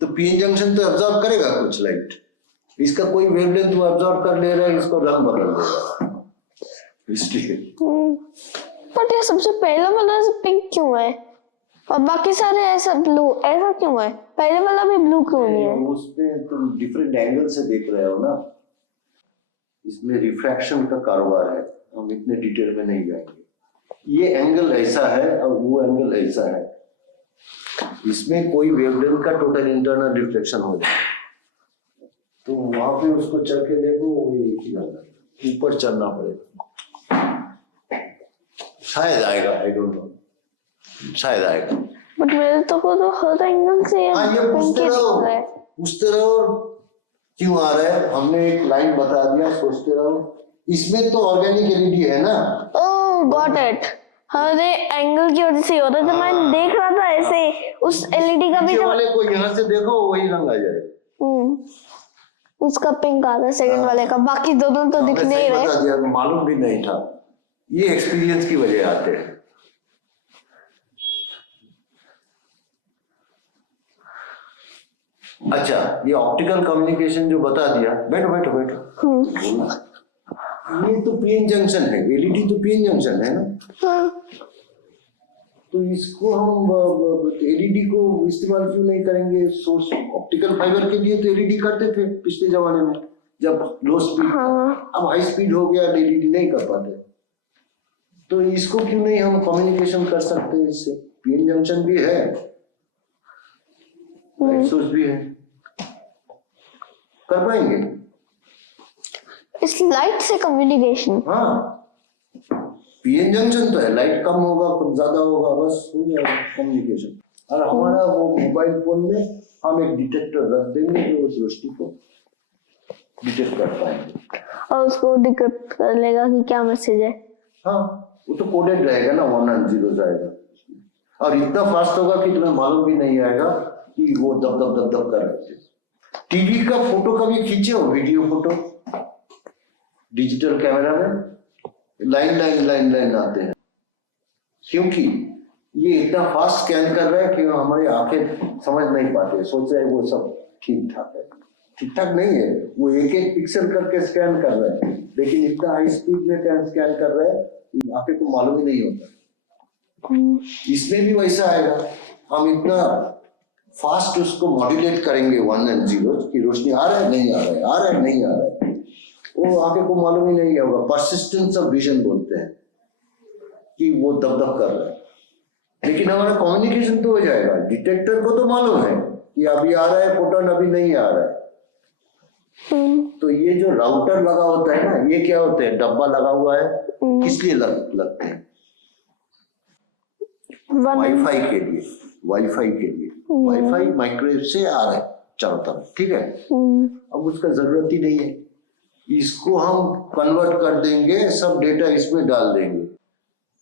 तो पीएन जंक्शन तो एब्जॉर्ब करेगा कुछ लाइट, इसका कोई वेवलेंथ वो एब्जॉर्ब कर ले रहा है, इसको रंग बदल देगा इसलिए। बट ये सबसे पहला वाला पिंक क्यों है और बाकी सारे ऐसा ब्लू, ऐसा क्यों है? पहले वाला भी ब्लू क्यों नहीं है? उसमें तुम डिफरेंट एंगल से देख रहे हो ना, इसमें रिफ्रैक्शन का कारोबार है, हम इतने डिटेल में नहीं जाएंगे। ये एंगल ऐसा है और वो एंगल ऐसा है, इसमें कोई वेवलेंथ का टोटल इंटरनल रिफ्लेक्शन हो जाए, तो वहां पे उसको चढ़ के देखो, वो एक ही लगा, ऊपर चढ़ना पड़ेगा, शायद आएगा, आई डोंट नो, शायद आएगा। बट मेरे तो को तो हर एंगल से ये पूछते रहो क्यों आ रहा है, हमने एक लाइन बता दिया, सोचते रहो। इसमें तो ऑर्गेनिक एलईडी है ना। ओह गॉट इट, हर एंगल की वजह से हो रहा है। जब मैं देख रहा था ऐसे उस एलईडी का भी, वाले को यहाँ से देखो वही रंग आ जाएगा। उसका पिंक आ रहा है सेकंड वाले का, बाकी दोनों तो दिख नहीं रहे। मालूम भी नहीं था, ये एक्सपीरियंस की वजह आते हैं। अच्छा, ये ऑप्टिकल कम्युनिकेशन जो बता दिया, बैठो बैठो बैठो। ये तो पीएन जंक्शन है, एलईडी तो पीएन जंक्शन है ना। तो इसको हम एलईडी को इस्तेमाल क्यों नहीं करेंगे? सोर्स ऑप्टिकल फाइबर के लिए तो एलईडी करते थे पिछले जमाने में, जब लो स्पीड, अब हाई स्पीड हो गया, एलईडी नहीं कर पाते, तो इसको क्यों नहीं हम कम्युनिकेशन कर सकते हैं इससे? पीएन जंक्शन भी है, लाइट सोर्स भी है, कर पाएंगे इस लाइट से कम्युनिकेशन। हाँ, पीएन जंक्शन तो है, लाइट कम होगा कम ज्यादा होगा, बस हो जाएगा कम्युनिकेशन। और हमारा वो मोबाइल फोन में हम एक डिटेक्टर रख देंगे जो उस रोशनी को डिटेक्ट कर पाएंगे और उसको डिक्रिप्ट कर लेगा कि क्या मैसेज है। हाँ, वो तो कोडेड रहेगा ना, 1 और 0 आएगा, और इतना फास्ट होगा कि तुम्हें मालूम भी नहीं आएगा कि वो दब दब दब दब कर रहे थे। टीवी का फोटो कभी खींचे हो, वीडियो फोटो डिजिटल कैमरा में लाइन लाइन लाइन लाइन आते हैं, क्योंकि ये इतना फास्ट स्कैन कर रहा है कि हमारी आंखें समझ नहीं पाते, सोच रहे हैं वो सब ठीक ठाक है। ठीक ठाक नहीं है, वो एक एक पिक्सल करके स्कैन कर रहा है, लेकिन इतना हाई स्पीड में स्कैन कर रहा है कि आंखें को मालूम ही नहीं होता। इसमें भी वैसा आएगा, हम इतना फास्ट उसको मॉड्यूलेट करेंगे 1 और 0 की रोशनी आ रहा है नहीं आ रहा है, आ रहा है नहीं आ रहा है, वो आंखें को मालूम ही नहीं होगा। परसिस्टेंस ऑफ विजन बोलते हैं कि वो दब दब कर रहा है, लेकिन हमारा कम्युनिकेशन तो हो जाएगा। डिटेक्टर को तो मालूम है कि अभी आ रहा है फोटोन, अभी नहीं आ रहा है। तो ये जो राउटर लगा होता है ना, ये क्या होते हैं, डब्बा लगा हुआ है, किस लिए लगते हैं? वाईफाई के लिए, वाईफाई के लिए। वाईफाई माइक्रोवेव से आ रहा है चारों तरफ, ठीक है। अब उसका जरूरत ही नहीं है, इसको हम कन्वर्ट कर देंगे, सब डेटा इसमें डाल देंगे,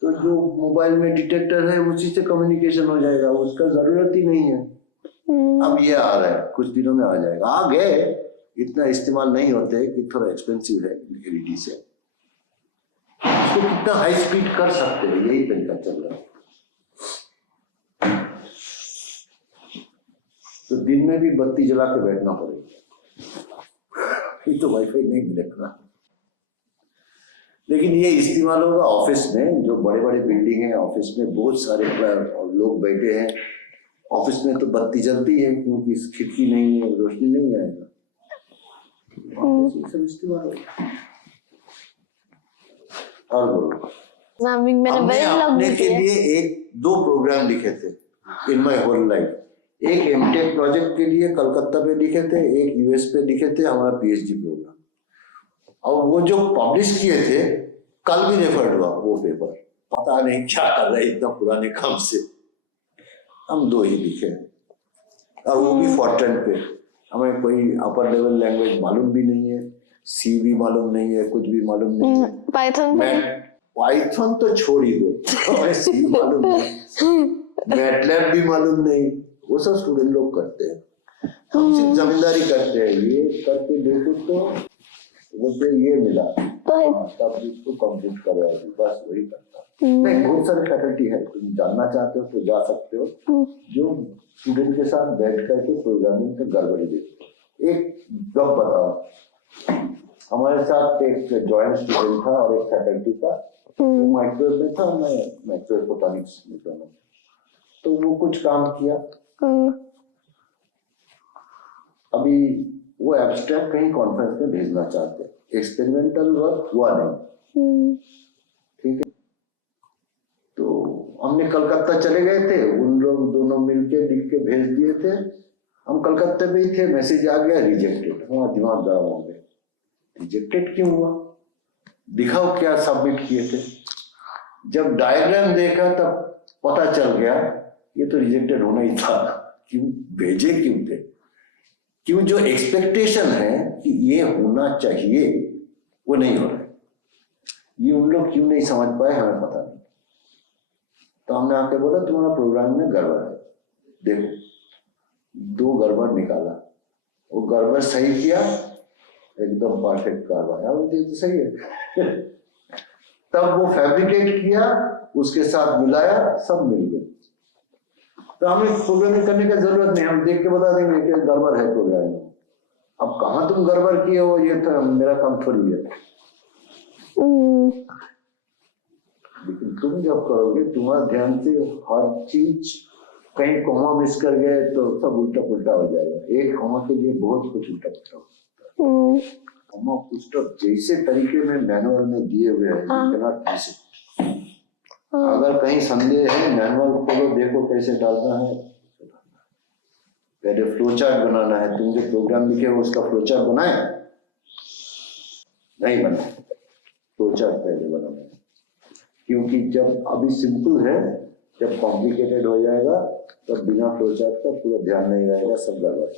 तो जो मोबाइल में डिटेक्टर है उसी से कम्युनिकेशन हो जाएगा, उसका जरूरत ही नहीं है। अब ये आ रहा है, कुछ दिनों में आ जाएगा। आ गए, इतना इस्तेमाल नहीं होते कि थोड़ा एक्सपेंसिव है एलईडी से। इसको कितना हाई स्पीड कर सकते हैं, यही तरीका चल रहा है। तो दिन में भी बत्ती जला के बैठना पड़ेगा, ये तो वाईफाई नहीं मिलेगा। लेकिन ये इस्तेमाल होगा ऑफिस में, जो बड़े बड़े बिल्डिंग है, ऑफिस में बहुत सारे लोग बैठे हैं, ऑफिस में तो बत्ती जलती है क्योंकि खिड़की नहीं है, रोशनी नहीं आएगा, सब इस्तेमाल होगा। और बोलो, हमने अपने के लिए 2 प्रोग्राम लिखे थे इन माय होल लाइफ। एक एमटेक प्रोजेक्ट के लिए कलकत्ता पे लिखे थे, एक यूएस पे लिखे थे, हमारा पीएचडी प्रोग्राम। और वो जो पब्लिश किए थे, कल भी रेफर्ड हुआ वो पेपर, पता नहीं क्या कर रहे इतना पुराने काम से। हम 2 ही लिखे और वो भी फॉरट्रैन पे। हमें कोई अपर लेवल लैंग्वेज मालूम भी नहीं है, सी भी मालूम नहीं है, कुछ भी मालूम नहीं है। पाइथन पाइथन तो छोड़ ही दो, हमें सी मालूम नहीं, मैटलैब भी मालूम नहीं। वो सब स्टूडेंट लोग करते हैं, हम सिर्फ जमींदारी करते हैं। ये करके देखो तो मुझे ये मिला, तब इसको कंप्लीट करो, बस वही करता। नहीं, बहुत सारे फैकल्टी है, तुम जानना चाहते हो तो जा सकते हो, जो स्टूडेंट के साथ बैठ करके प्रोग्रामिंग में गड़बड़ी देखते। एक जब बताओ, हमारे साथ एक जॉइंट स्टूडेंट था और एक फैकल्टी था, वो माइक्रोवेव में था, मैं माइक्रोवेव फोटोनिक्स में था। तो वो कुछ काम किया, अभी वो एब्स्ट्रैक्ट कहीं कॉन्फ्रेंस में भेजना चाहते, एक्सपेरिमेंटल वर्क हुआ नहीं, ठीक है। तो हमने कलकत्ता चले गए थे, उन लोग दोनों मिलके लिख के भेज दिए थे। हम कलकत्ते में ही थे, मैसेज आ गया रिजेक्टेड। हमारा दिमाग गरम हो गया, रिजेक्टेड क्यों हुआ, दिखाओ क्या सबमिट किए थे। जब डायग्राम देखा तब पता चल गया ये तो रिजेक्टेड होना ही था। क्यों भेजे, क्यों थे, क्यों जो एक्सपेक्टेशन है कि ये होना चाहिए वो नहीं हो रहा है। ये उन लोग क्यों नहीं समझ पाए हमें पता नहीं। तो हमने आके बोला तुम्हारा प्रोग्राम में गड़बड़ है, देखो 2 गड़बड़ निकाला, वो गड़बड़ सही किया, एकदम परफेक्ट करवाया, वो तो सही है। तब वो फैब्रिकेट किया, उसके साथ मिलाया, सब मिल गया। तो हमें प्रोग्रामिंग करने की जरूरत नहीं, हम देख के बता देंगे कि गड़बड़ है प्रोग्रामिंग। अब कहाँ तुम गड़बड़ किए हो ये तो मेरा काम थोड़ी है। लेकिन तुम जब करोगे, तुम्हारा ध्यान से हर चीज, कहीं कॉमा मिस कर गए तो सब उल्टा पुल्टा हो जाएगा। एक कॉमा के लिए बहुत कुछ उल्टा पुल्टा होता है। कॉमा पुस्टअप जैसे तरीके में मैनुअल में दिए हुए हैं, अगर कहीं संदेह है मैनुअल खोलो, देखो कैसे डालना है। पहले फ्लो चार्ट बनाना है, तुम जो प्रोग्राम लिखे हो उसका फ्लो चार्ट बनाए नहीं बनाए, फ्लो चार्ट पहले बनाना है। क्योंकि जब अभी सिंपल है, जब कॉम्प्लिकेटेड हो जाएगा तब बिना फ्लो चार्ट का पूरा ध्यान नहीं रहेगा, सब गड़बड़।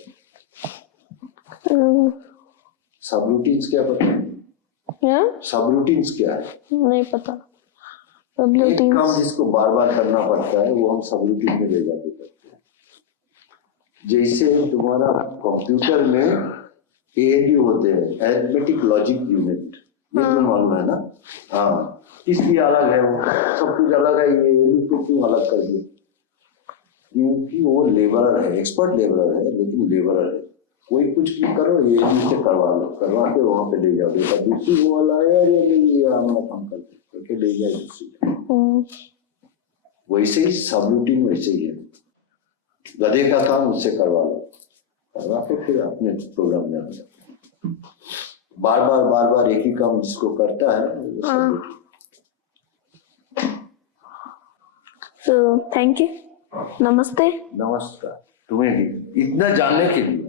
सब रूटीन्स क्या पता है? सब रूटीन्स क्या है नहीं पता। एक काम जिसको बार बार करना पड़ता है वो हम सब रूटीन में ले जाके करते हैं। जैसे तुम्हारा कंप्यूटर में ALU होते हैं, अरिथमेटिक लॉजिक यूनिट, ये तुम्हें मालूम है ना? हाँ, किसलिए अलग है वो, सब कुछ अलग है, ये ALU को क्यों अलग कर दिया? क्योंकि वो लेबरर है, एक्सपर्ट लेबरर है, लेकिन लेबरर है। कोई कुछ भी करो, ALU से करवा लो, करवा के वहां पे ले जाओ, बेटा दूसरी वो वाला है, ये हमारा काम करके ले जाए दूसरी। वैसे ही सब रूटीन वैसे ही है, गधे का काम उससे करवा लो, करवा के फिर अपने प्रोग्राम में आ जाओ। बार बार एक ही काम जिसको करता है। तो थैंक यू, नमस्ते। नमस्कार, तुम्हें भी इतना जानने के लिए।